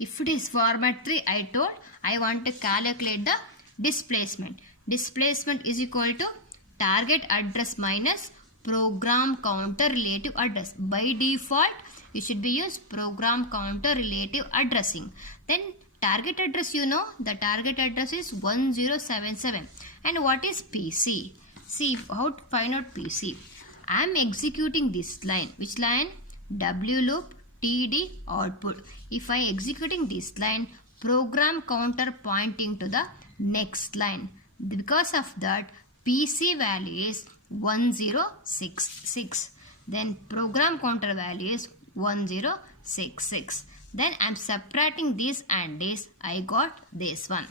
If it is format 3, I told I want to calculate the displacement. Displacement is equal to target address minus program counter relative address. By default, you should be used program counter relative addressing. Then target address, you know, the target address is 1077. And what is PC? See how to find out PC. I am executing this line. Which line? W loop TD output. If I executing this line, program counter pointing to the next line. Because of that, PC value is 1066. Then program counter value is 1066. Then I am subtracting this and this. I got this one.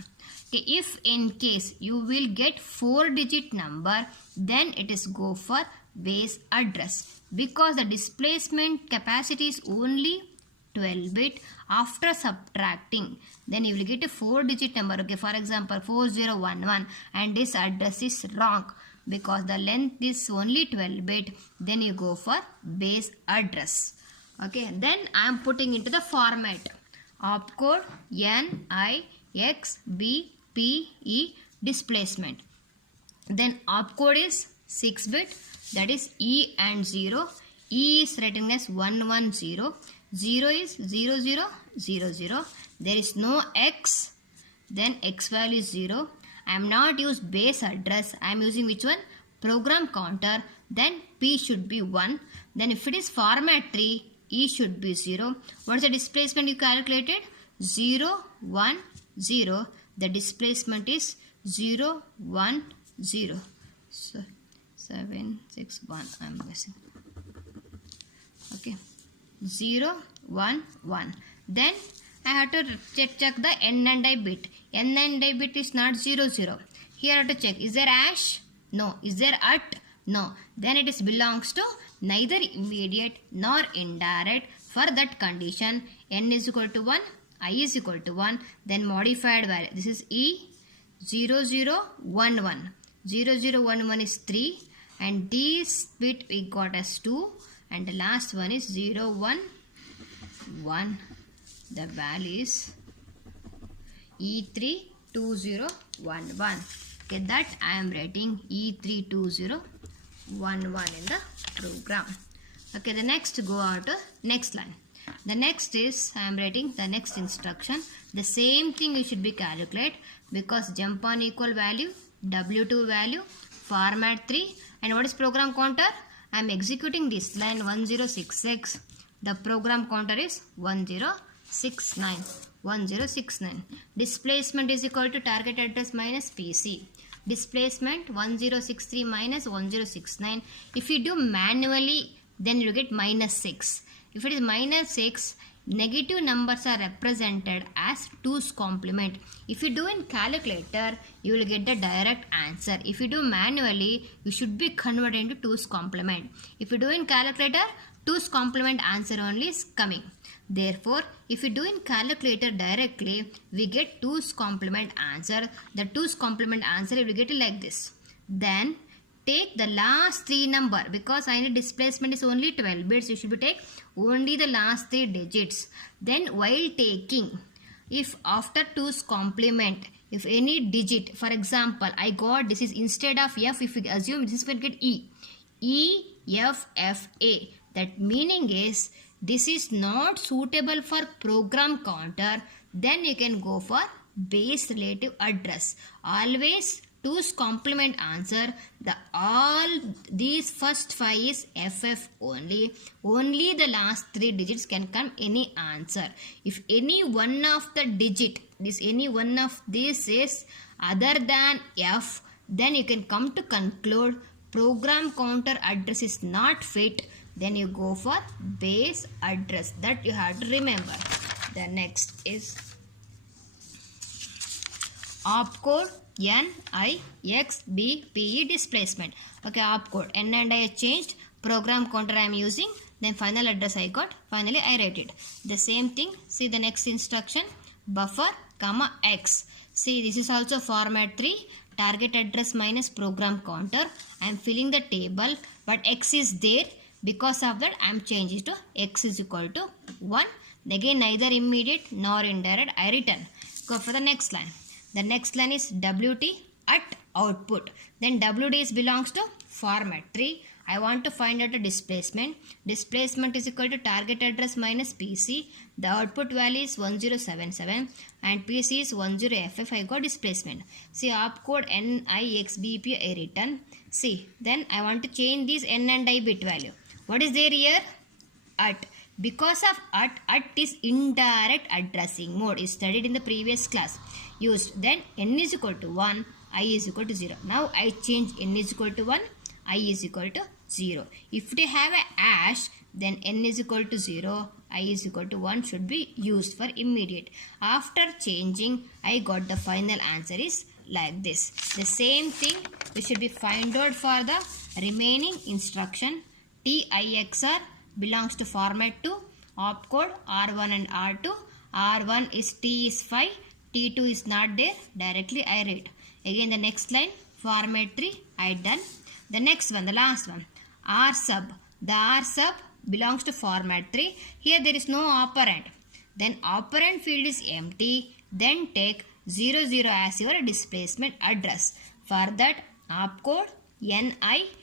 Okay, if in case you will get 4-digit number, then it is go for base address. Because the displacement capacity is only 12-bit. After subtracting, then you will get a 4-digit number. Okay, for example 4011, and this address is wrong because the length is only 12-bit. Then you go for base address. Okay, then I am putting into the format opcode NIXBPE displacement. Then opcode is 6-bit, that is E and 0. E is written as 110, 0 is 0000. There is no X, then X value is 0. I am not used base address. I am using which one? Program counter. Then P should be 1. Then if it is format 3, E should be 0. What is the displacement you calculated? 0, 1, 0. The displacement is 0, 1, 0. So 7, 6, 1. I am guessing. Okay. 0, 1, 1. Then I have to check the N and I bit. N and I bit is not 0, 0. Here I have to check. Is there hash? No. Is there at? No. Then it is belongs to neither immediate nor indirect. For that condition, N is equal to 1, I is equal to 1. Then modified value. This is E 0011. 0011 is 3. And this bit we got as 2. And the last one is 011. The value is E32011. Okay, that I am writing E32011 in the program. Okay, the next go out to next line. The next is I am writing the next instruction. The same thing you should be calculate because jump on equal value, W2 value, format 3, and what is program counter? I am executing this line 1066. The program counter is 1069. Displacement is equal to target address minus PC. Displacement 1063 minus 1069. If you do manually, then you get minus 6. If it is minus 6, negative numbers are represented as 2's complement. If you do in calculator, you will get the direct answer. If you do manually, you should be converted into 2's complement. If you do in calculator, 2's complement answer only is coming. Therefore, if you do in calculator directly, we get 2's complement answer. The 2's complement answer we will get it like this. Then take the last 3 number because I need displacement is only 12 bits. You should be take only the last 3 digits. Then while taking, if after 2's complement, if any digit, for example, I got this is instead of F, if we assume this will get E. E, F, F, A. That meaning is this is not suitable for program counter. Then you can go for base relative address. Always 2's complement answer, the all these first 5 is FF only. Only the last 3 digits can come any answer. If any one of the digit, any one of these is other than F, then you can come to conclude program counter address is not fit. Then you go for base address. That you have to remember. The next is opcode NIXBPE displacement. Okay, opcode N and I changed. Program counter I am using. Then final address I got. Finally I write it. The same thing. See the next instruction. Buffer comma X. See this is also format 3. Target address minus program counter. I am filling the table, but X is there. Because of that I am changing to X is equal to 1. Again neither immediate nor indirect, I return. Go for the next line. The next line is WT at output. Then WD belongs to format tree. I want to find out a displacement. Displacement is equal to target address minus PC. The output value is 1077 and PC is 10FF. I got displacement. See, opcode NIXBP I return. See, then I want to change this N and I bit value. What is there here? At. Because of at is indirect addressing mode. Is studied in the previous class. Used. Then N is equal to 1, I is equal to 0. Now I change N is equal to 1, I is equal to 0. If they have a hash, then N is equal to 0, I is equal to 1 should be used for immediate. After changing, I got the final answer is like this. The same thing we should be find out for the remaining instruction. TIXR belongs to format 2, opcode R1 and R2. R1 is T is 5, T2 is not there, directly I write. Again the next line, format 3, I done. The next one, the last one, R sub. The R sub belongs to format 3. Here there is no operand. Then operand field is empty. Then take 00 as your displacement address. For that, opcode NIXBPE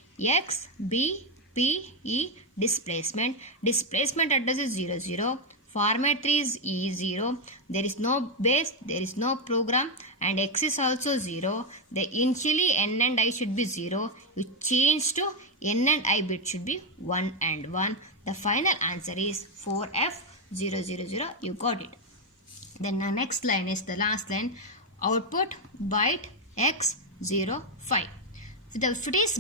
displacement. Displacement address is 00. Format 3 is E0. There is no base, there is no program, and X is also 0. The initially N and I should be 0. You change to N and I bit should be 1 and 1. The final answer is 4F000. You got it. Then the next line is the last line. Output byte X05. If it is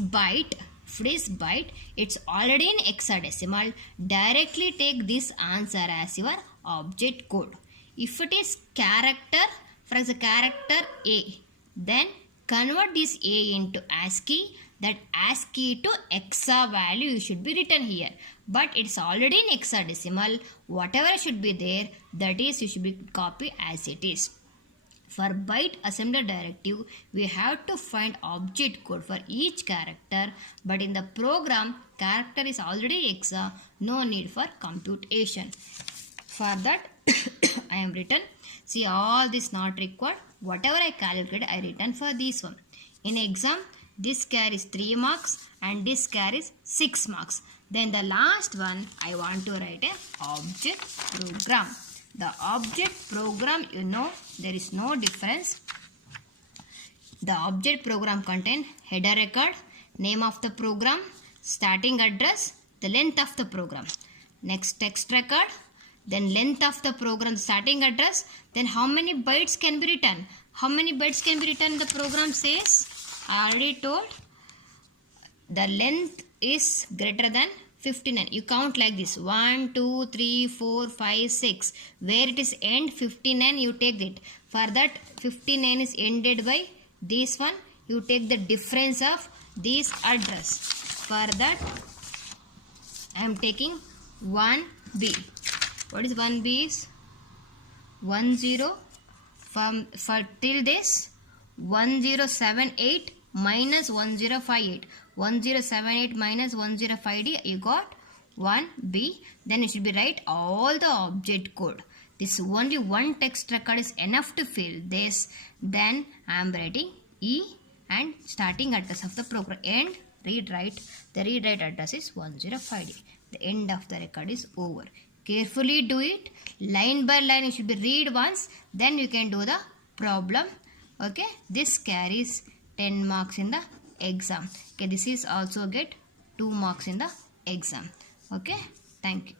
byte, it's already in hexadecimal. Directly take this answer as your object code. If it is character, for example character A, then convert this A into ASCII. That ASCII to hexa value you should be written here. But it's already in hexadecimal. Whatever should be there, that is you should be copy as it is. For byte assembler directive, we have to find object code for each character, but in the program, character is already hexa, no need for computation. For that, I am written, see all this not required, whatever I calculated, I written for this one. In exam, this carries 3 marks and this carries 6 marks. Then the last one, I want to write a object program. The object program, you know, there is no difference. The object program contain header record, name of the program, starting address, the length of the program. Next text record, then length of the program, starting address, then how many bytes can be written. How many bytes can be written, the program says. I already told the length is greater than 59. You count like this 1, 2, 3, 4, 5, 6. Where it is end 59, you take it. For that 59 is ended by this one. You take the difference of this address. For that I am taking 1B. What is 1B is 10 for till this 1078 minus 1058. 1078 minus 1058, you got 1B. Then you should be write all the object code. This only one text record is enough to fill this. Then I am writing E and starting address of the program and read write. The read write address is 1050. The end of the record is over. Carefully do it. Line by line you should be read once. Then you can do the problem. Okay. This carries 10 marks in the exam. Okay. This is also get 2 marks in the exam. Okay. Thank you.